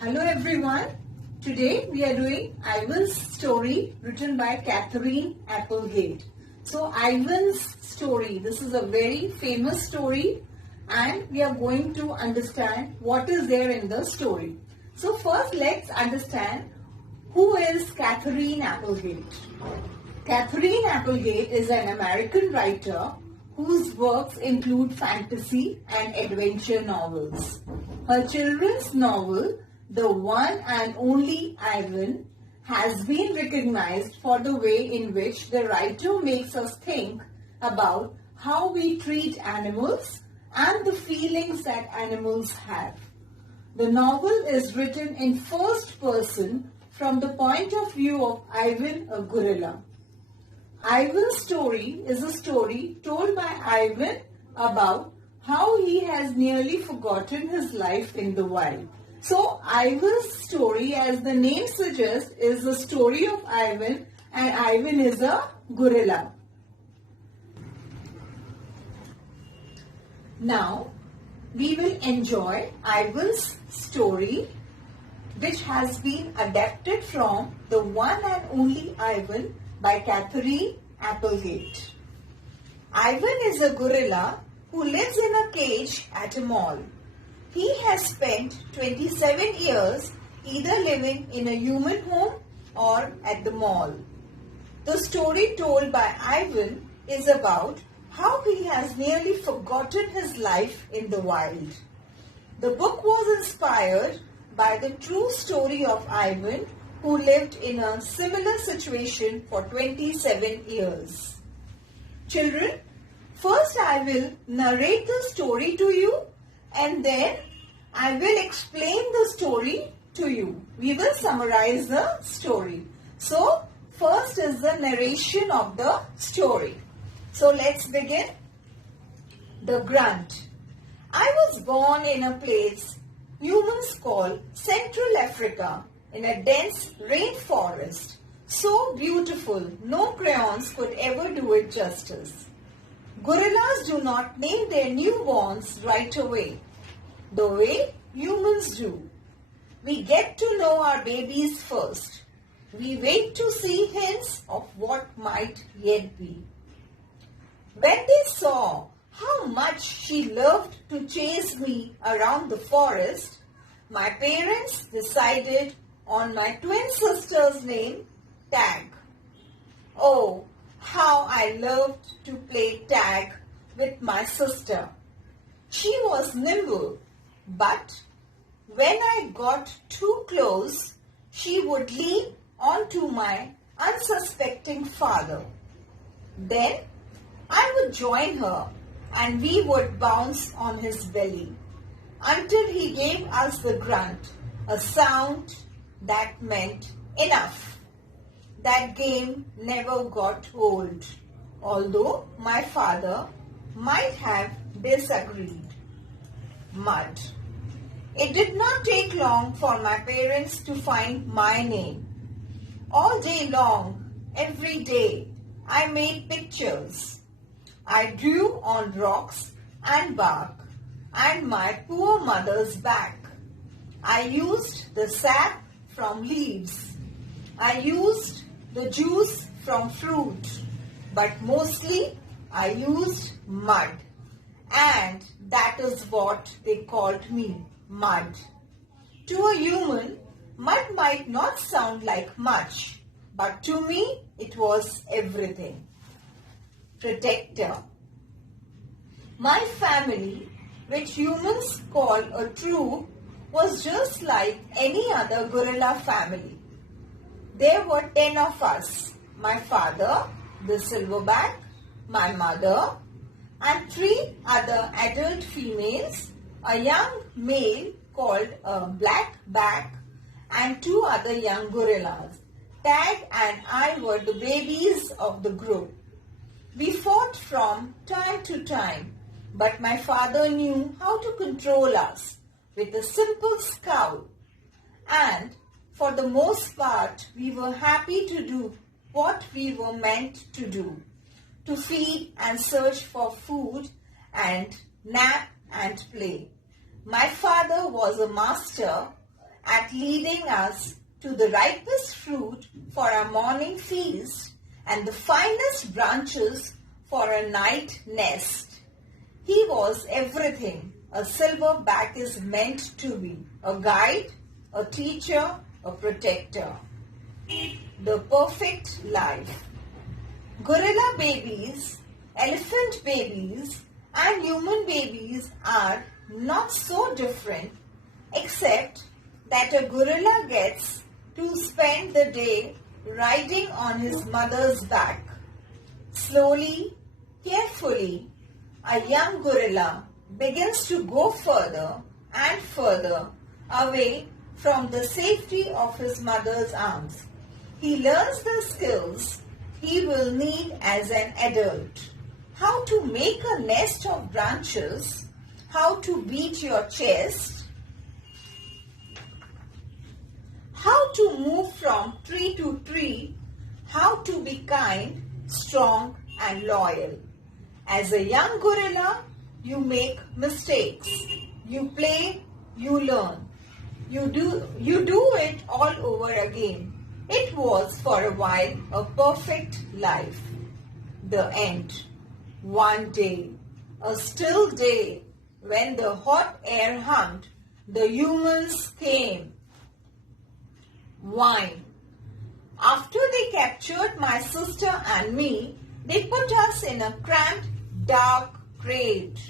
Hello everyone. Today we are doing Ivan's story written by Catherine Applegate. So Ivan's story, this is a very famous story and we are going to understand what is there in the story. So first let's understand who is Catherine Applegate. Catherine Applegate is an American writer whose works include fantasy and adventure novels. Her children's novel, The One and Only Ivan, has been recognized for the way in which the writer makes us think about how we treat animals and the feelings that animals have. The novel is written in first person from the point of view of Ivan, a gorilla. Ivan's story is a story told by Ivan about how he has nearly forgotten his life in the wild. So Ivan's story, as the name suggests, is the story of Ivan, and Ivan is a gorilla. Now we will enjoy Ivan's story, which has been adapted from The One and Only Ivan by Catherine Applegate. Ivan is a gorilla who lives in a cage at a mall. He has spent 27 years either living in a human home or at the mall. The story told by Ivan is about how he has nearly forgotten his life in the wild. The book was inspired by the true story of Ivan, who lived in a similar situation for 27 years. Children, first I will narrate the story to you and then I will explain the story to you. We will summarize the story. So, first is the narration of the story. So, let's begin. The Grunt. I was born in a place humans call Central Africa, in a dense rainforest. So beautiful, no crayons could ever do it justice. Gorillas do not name their newborns right away, the way humans do. We get to know our babies first. We wait to see hints of what might yet be. When they saw how much she loved to chase me around the forest, my parents decided on my twin sister's name, Tag. Oh, how I loved to play tag with my sister. She was nimble, but when I got too close, she would lean onto my unsuspecting father. Then I would join her and we would bounce on his belly until he gave us the grunt, a sound that meant enough. That game never got old, although my father might have disagreed. Mud. It did not take long for my parents to find my name. All day long, every day, I made pictures. I drew on rocks and bark and my poor mother's back. I used the sap from leaves. I used the juice from fruit, but mostly I used mud, and that is what they called me, mud. To a human, mud might not sound like much, but to me it was everything. Protector. My family, which humans call a troop, was just like any other gorilla family. There were 10 of us, my father, the silverback, my mother, and 3 other adult females, a young male called a blackback, and 2 other young gorillas. Tag and I were the babies of the group. We fought from time to time, but my father knew how to control us with a simple scowl, and for the most part we were happy to do what we were meant to do, to feed and search for food and nap and play. My father was a master at leading us to the ripest fruit for our morning feast and the finest branches for a night nest. He was everything a silverback is meant to be: a guide, a teacher, a protector. The perfect life. Gorilla babies, elephant babies, and human babies are not so different, except that a gorilla gets to spend the day riding on his mother's back. Slowly, carefully, a young gorilla begins to go further and further away from the safety of his mother's arms. He learns the skills he will need as an adult. How to make a nest of branches, how to beat your chest, how to move from tree to tree, how to be kind, strong and loyal. As a young gorilla, you make mistakes. You play, you learn. You do it all over again. It was for a while a perfect life. The end. One day, a still day, when the hot air hummed, the humans came. Wine. After they captured my sister and me, they put us in a cramped, dark crate.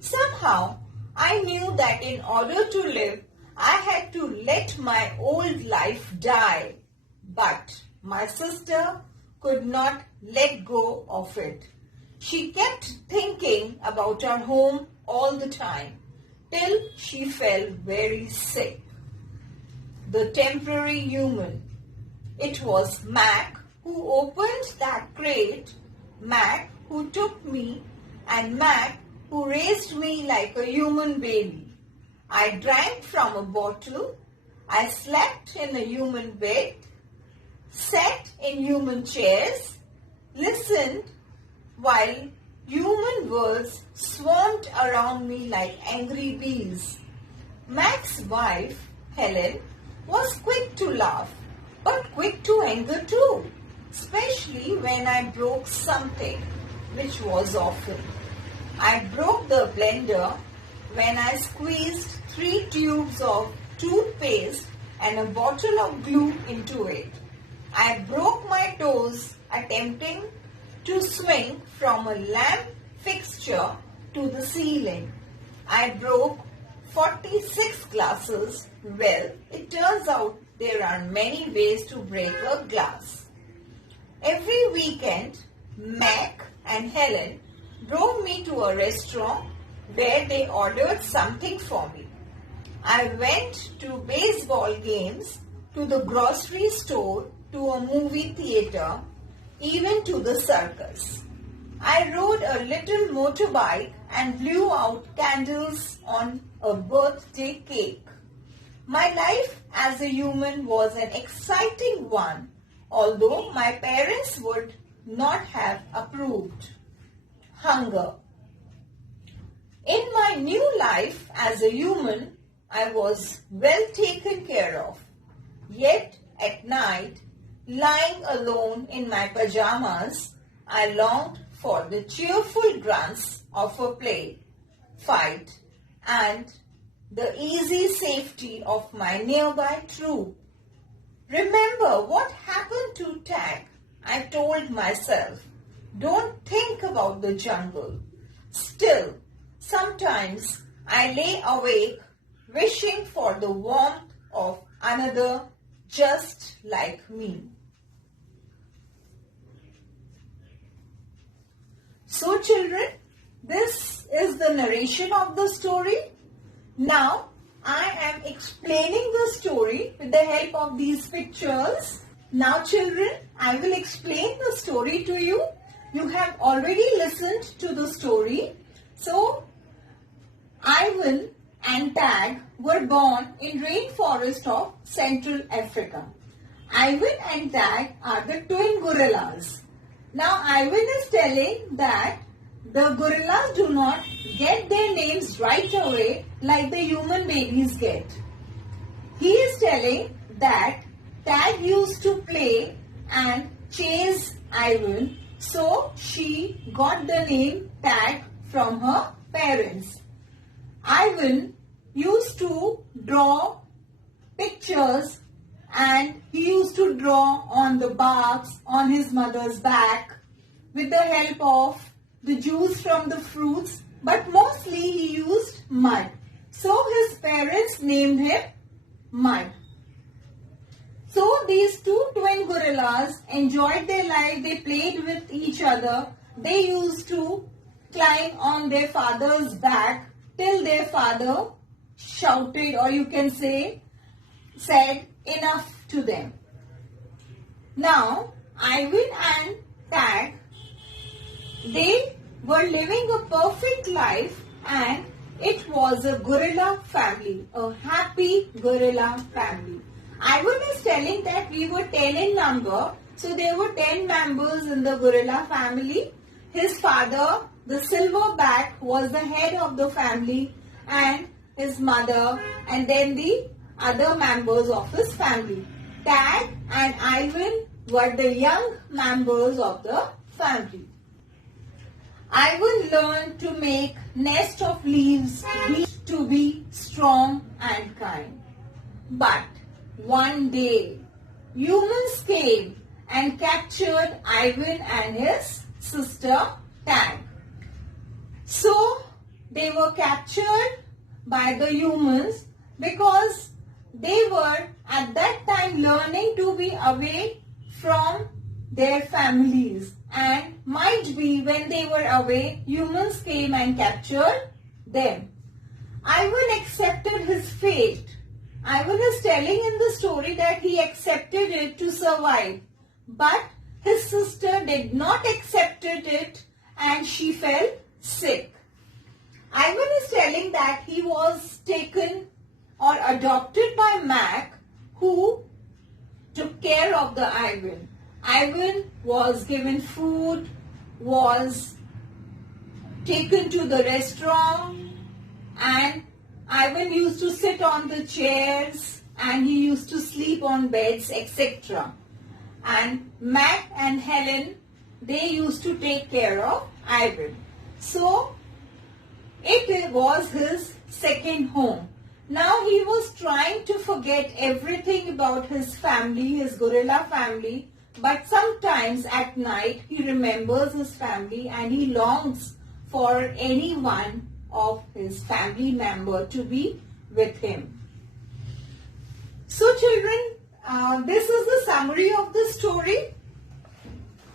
Somehow, I knew that in order to live, I had to let my old life die. But my sister could not let go of it. She kept thinking about our home all the time, till she fell very sick. The temporary human. It was Mac who opened that crate, Mac who took me, and Mac who raised me like a human baby. I drank from a bottle, I slept in a human bed, sat in human chairs, listened while human words swarmed around me like angry bees. Mac's wife, Helen, was quick to laugh, but quick to anger too, especially when I broke something, which was often. I broke the blender when I squeezed 3 tubes of toothpaste and a bottle of glue into it. I broke my toes attempting to swing from a lamp fixture to the ceiling. I broke 46 glasses. Well, it turns out there are many ways to break a glass. Every weekend, Mac and Helen drove me to a restaurant where they ordered something for me. I went to baseball games, to the grocery store, to a movie theater, even to the circus. I rode a little motorbike and blew out candles on a birthday cake. My life as a human was an exciting one, although my parents would not have approved. Hunger. In my new life as a human, I was well taken care of. Yet at night, lying alone in my pajamas, I longed for the cheerful grunts of a play, fight, and the easy safety of my nearby troop. Remember what happened to Tag? I told myself. Don't think about the jungle. Still, sometimes I lay awake wishing for the warmth of another just like me. So children, this is the narration of the story. Now, I am explaining the story with the help of these pictures. Now children, I will explain the story to you. You have already listened to the story. So, Ivan and Tag were born in rainforest of Central Africa. Ivan and Tag are the twin gorillas. Now Ivan is telling that the gorillas do not get their names right away like the human babies get. He is telling that Tag used to play and chase Ivan, so she got the name Tag from her parents. Ivan used to draw pictures and he used to draw on the barks on his mother's back with the help of the juice from the fruits, but mostly he used mud. So his parents named him Mud. So these two twin gorillas enjoyed their life. They played with each other. They used to climb on their father's back till their father shouted, or you can say said enough to them. Now Ivan and Tag, they were living a perfect life, and it was a gorilla family, a happy gorilla family. Ivan is telling that we were 10 in number, so there were 10 members in the gorilla family. His father, the silverback, was the head of the family, and his mother, and then the other members of his family. Tag and Ivan were the young members of the family. Ivan learned to make nest of leaves to be strong and kind. But one day, humans came and captured Ivan and his sister Tag. So they were captured by the humans because they were at that time learning to be away from their families, and might be when they were away, humans came and captured them. Ivan accepted his fate. Ivan is telling in the story that he accepted it to survive, but his sister did not accept it and she fell sick. Ivan is telling that he was taken or adopted by Mac, who took care of the Ivan. Ivan was given food, was taken to the restaurant, and Ivan used to sit on the chairs and he used to sleep on beds, etc. And Mac and Helen, they used to take care of Ivan. So it was his second home. Now he was trying to forget everything about his family, his gorilla family, but sometimes at night he remembers his family and he longs for any one of his family member to be with him. So children, this is the summary of the story.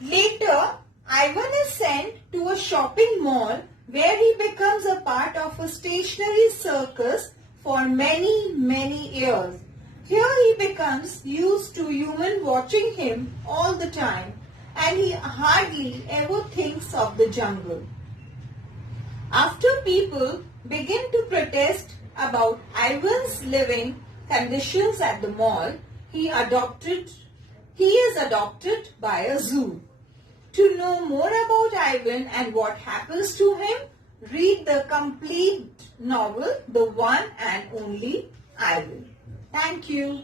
Later, Ivan is sent to a shopping mall where he becomes a part of a stationary circus for many years. Here he becomes used to human watching him all the time, and he hardly ever thinks of the jungle. After people begin to protest about Ivan's living conditions at the mall, he is adopted by a zoo. To know more about Ivan and what happens to him, read the complete novel, The One and Only Ivan. Thank you.